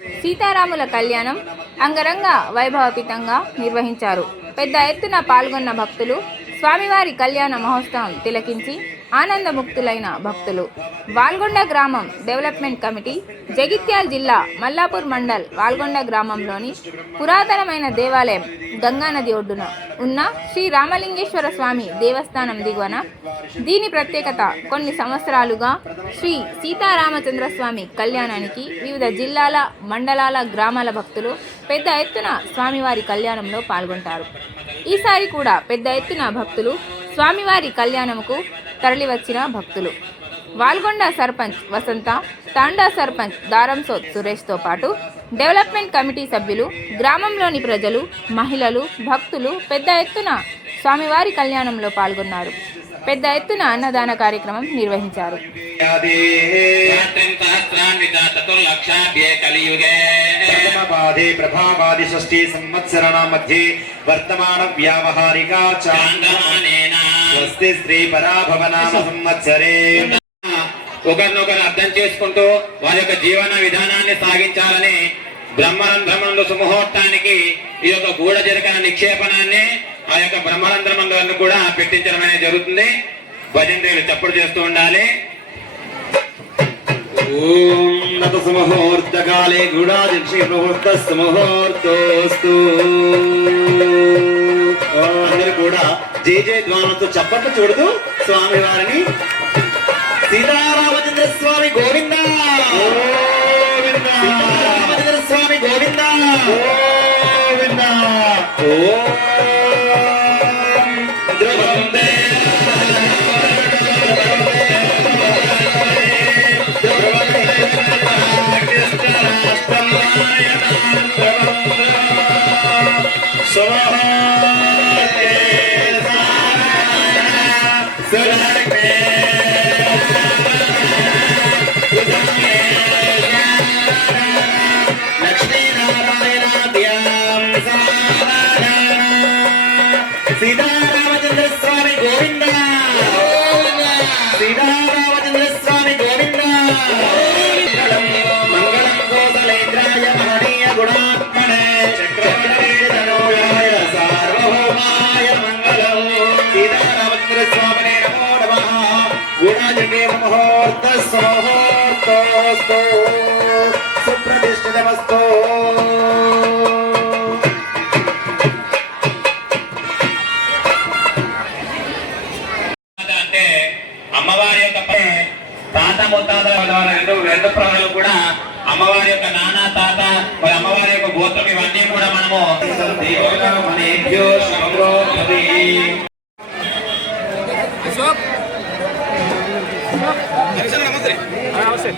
సీతారాముల కళ్యాణం అంగరంగ వైభవపేతంగా నిర్వహించారు. పెద్ద ఎత్తున పాల్గొన్న భక్తులు స్వామివారి కళ్యాణ మహోత్సవం తిలకించి ఆనందముక్తులైన భక్తులు. వాల్గొండ గ్రామం డెవలప్మెంట్ కమిటీ, జగిత్యాల జిల్లా మల్లాపూర్ మండల్ వాల్గొండ గ్రామంలోని పురాతనమైన దేవాలయం గంగానది ఒడ్డున ఉన్న శ్రీ రామలింగేశ్వర స్వామి దేవస్థానం దిగువన. దీని ప్రత్యేకత కొన్ని సంవత్సరాలుగా శ్రీ సీతారామచంద్రస్వామి కళ్యాణానికి వివిధ జిల్లాల, మండలాల, గ్రామాల భక్తులు పెద్ద ఎత్తున స్వామివారి కళ్యాణంలో పాల్గొంటారు. ఈసారి కూడా పెద్ద ఎత్తున భక్తులు స్వామివారి కళ్యాణముకు తరలివచ్చిన భక్తులు. వాల్గొండ సర్పంచ్ వసంత, తాండా సర్పంచ్ దారంసోత్ సురేష్తో పాటు డెవలప్మెంట్ కమిటీ సభ్యులు, గ్రామంలోని ప్రజలు, మహిళలు, భక్తులు పెద్ద ఎత్తున స్వామివారి కళ్యాణంలో పాల్గొన్నారు. పెద్ద ఎత్తున అన్నదాన కార్యక్రమం నిర్వహించారు. ఒకరినొకరు అర్థం చేసుకుంటూ వారి యొక్క జీవన విధానాన్ని సాగించాలని బ్రహ్మరంధ్రమంలో సుముహూర్తానికి ఈ యొక్క గూఢ జరగన నిక్షేపణాన్ని ఆ యొక్క బ్రహ్మరంధ్రమంలో కూడా పెట్టించడం అనేది జరుగుతుంది. భజంత్రీలు చప్పుడు చేస్తూ ఉండాలి. ఓం నత సుముహూర్తకాలే గూఢాదిక్షి ముహూర్తస్తు ముహూర్తోస్తు. అందరూ కూడా జయ జయ ధ్వానంతో చప్పట్లు చూడుతూ స్వామి వారిని సీతారామచంద్ర స్వామి గోవింద సీతారామచంద్ర స్వామి గోవింద గోవింద. సీతారామచంద్ర స్వామి గోవింద సీతారామచంద్ర స్వామి గోవింద. మంగళం కోసలేంద్రాయ మహనీయ గుణాత్మనే చక్రవర్తితనూయాయ సార్వభౌమాయ మంగళం. సీతారామచంద్ర స్వామినే నమో నమః. గుణాజగే ముహూర్తస్తు ముహూర్తోస్తు సుప్రతిష్ఠితమస్తు. అమ్మవారి యొక్క తాత ముత్తాతల రెండు ప్రాణులు కూడా అమ్మవారి యొక్క నాన్న, తాత, మరి అమ్మవారి యొక్క గోత్రం ఇవన్నీ కూడా మనము నమస్తే